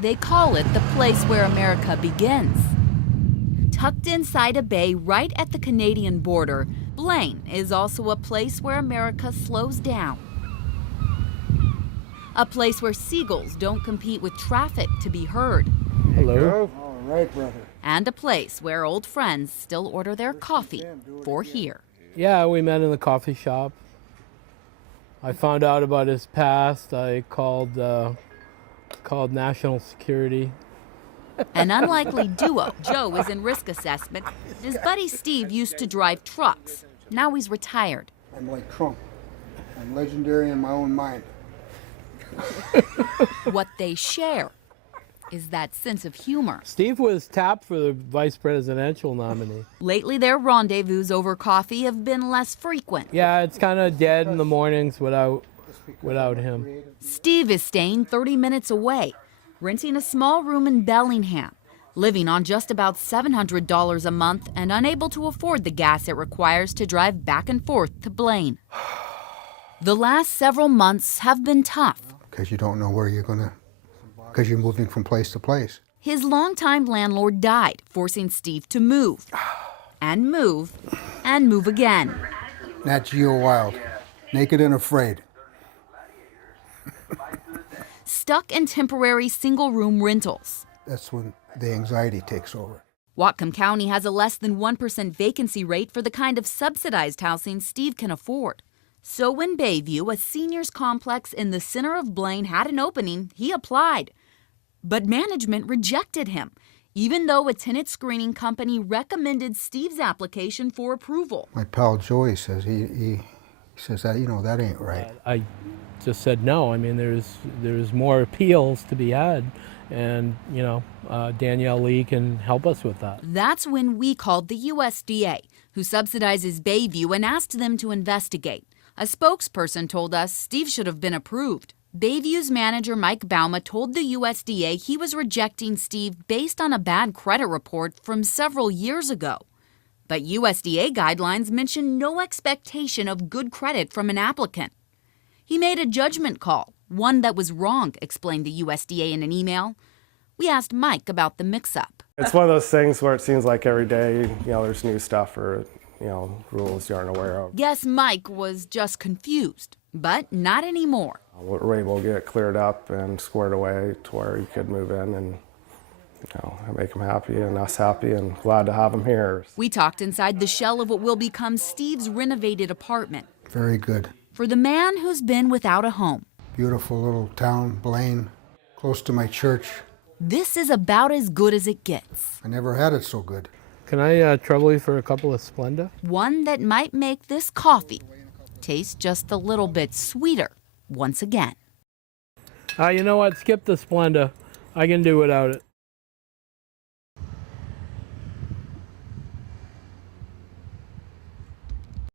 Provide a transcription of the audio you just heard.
They call it the place where America begins. Tucked inside a bay right at the Canadian border, Blaine is also a place where America slows down. A place where seagulls don't compete with traffic to be heard. Hello. All right, brother. And a place where old friends still order their coffee for here. Yeah, we met in the coffee shop. I found out about his past. I called National Security. An unlikely duo, Joe is in risk assessment. His buddy Steve used to drive trucks. Now he's retired. I'm like Trump. I'm legendary in my own mind. What they share is that sense of humor. Steve was tapped for the vice presidential nominee. Lately, their rendezvous over coffee have been less frequent. Yeah, it's kind of dead in the mornings without him. Steve is staying 30 minutes away, renting a small room in Bellingham, living on just about $700 a month and unable to afford the gas it requires to drive back and forth to Blaine. The last several months have been tough. Because you don't know where you're gonna, because you're moving from place to place. His longtime landlord died, forcing Steve to move, and move, and move again. Nat Geo Wild, naked and afraid. Stuck in temporary single-room rentals. That's when the anxiety takes over. Whatcom County has a less than 1% vacancy rate for the kind of subsidized housing Steve can afford. So when Bayview, a seniors complex in the center of Blaine, had an opening, he applied. But management rejected him, even though a tenant screening company recommended Steve's application for approval. My pal Joey says he says that, that ain't right. I just said no. I mean, there's more appeals to be had, and Danielle Lee can help us with that. That's when we called the USDA, who subsidizes Bayview, and asked them to investigate. A spokesperson told us Steve should have been approved. Bayview's manager Mike Bauma told the USDA he was rejecting Steve based on a bad credit report from several years ago. But USDA guidelines mention no expectation of good credit from an applicant. He made a judgment call, one that was wrong, explained the USDA in an email. We asked Mike about the mix-up. It's one of those things where it seems like every day, there's new stuff or rules you aren't aware of. Guess Mike was just confused, but not anymore. We're able to get it cleared up and squared away to where he could move in and make him happy and us happy, and glad to have him here. We talked inside the shell of what will become Steve's renovated apartment. Very good. For the man who's been without a home. Beautiful little town, Blaine, close to my church. This is about as good as it gets. I never had it so good. Can I trouble you for a couple of Splenda? One that might make this coffee taste just a little bit sweeter once again. You know what? Skip the Splenda. I can do without it.